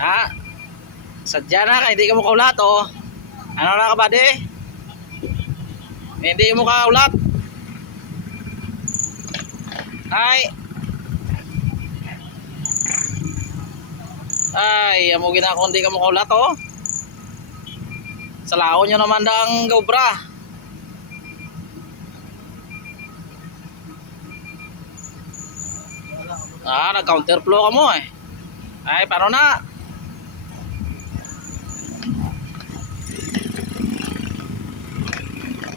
Ha? Sadya na ka, hindi ka mo kaulat oh. Ano na ka ba di? Hindi mo kaulat. Ay. Ay, amo gina ko hindi ka mo kaulat oh. Sa laon nyo naman daang gobra. Nag-counterflow ka mo eh. Ay, paano na?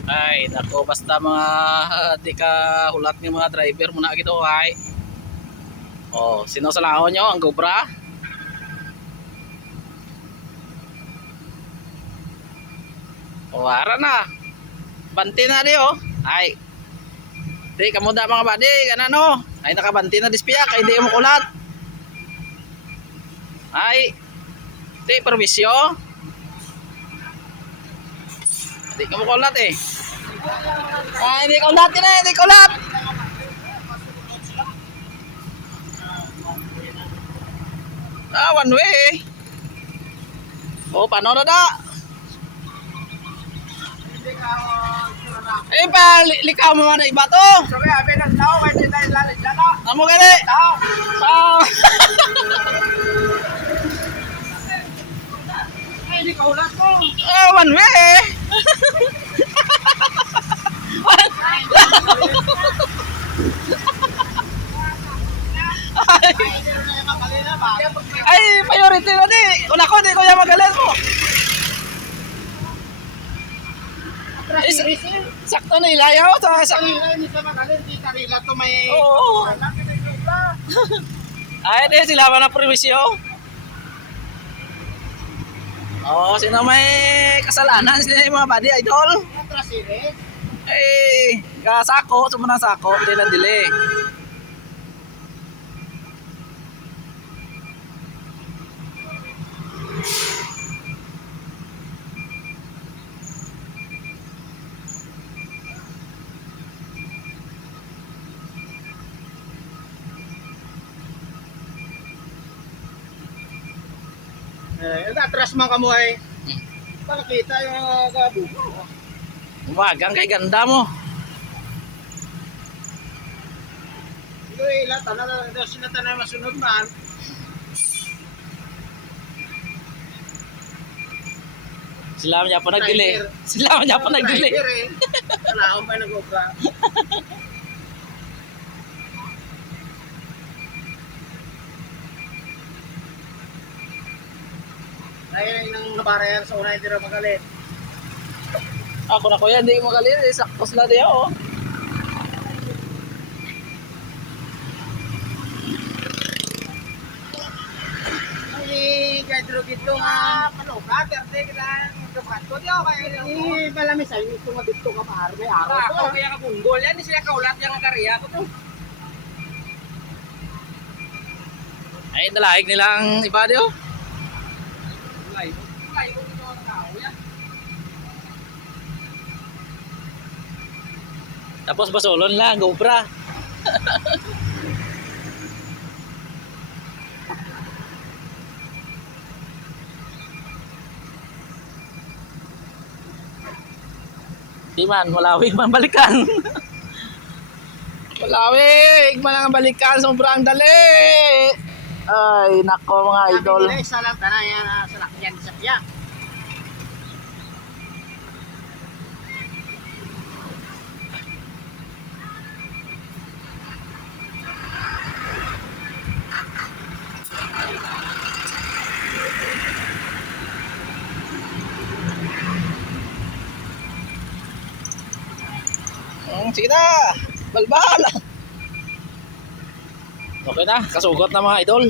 Ay, nako, basta mga di ka hulat ng mga driver muna gito ay. Oh, sino sa laon nyo? Ang gobra? Oh, ara na. Banti na di oh. Ay. Di, kamuda mga badi, ganano. Ay, nakabanti na dispiya, kay di mo kulat. Ay. Di, permisyo. Di ka mo kulat eh. Ay, di kulat yun eh, di kulat. One way. Oh, paano na da? Eh, likaw mo na iba to. Sabi, abe ng tao, may tinay lalit dyan na. Amo gali. Tao. Ay, hindi ka ulat mo. One way. Ay, priority na di. Una ko, di ko yan magalit mo. Sakto na ilayaw. Oo. Ay, di sila ba na permisyo? Oo, sino may kasalanan? Sino yung mga body idol? Ay, kasako. Sumunang sako. Di na dili. Atras man ka mo ay. Pakita yung kabugo. Umagang kay ganda mo. Ito eh, lahat na sila tanay masunod man. Sila niya pa nagdili. Sila niya pa nagdili. Wala akong pa nag-obra. Dahil nang nabarayan sa unay tira magalit. Ako na kuya, hindi magalit. Sakto sila diya oh. Ay, kahit rugito nga. Ano, brother, di kita. Kapato di ako kaya. Eh, malamis ay, gusto nga dito ka pa. May araw ko. Ako kaya ka punggol. Yan, di sila kaulat yung karya ko to. Ay, nalahig nilang iba diyo. Tapos basolon lang, GoPro. Di man, malawig man balikan. Malawig man ang balikan, sobrang dali. Ay, nako mga idol. Sabi nila, isa lang tanay yan sa lakyan sa kaya. Sige na, balbal. Okay na, kasugot na mga idol.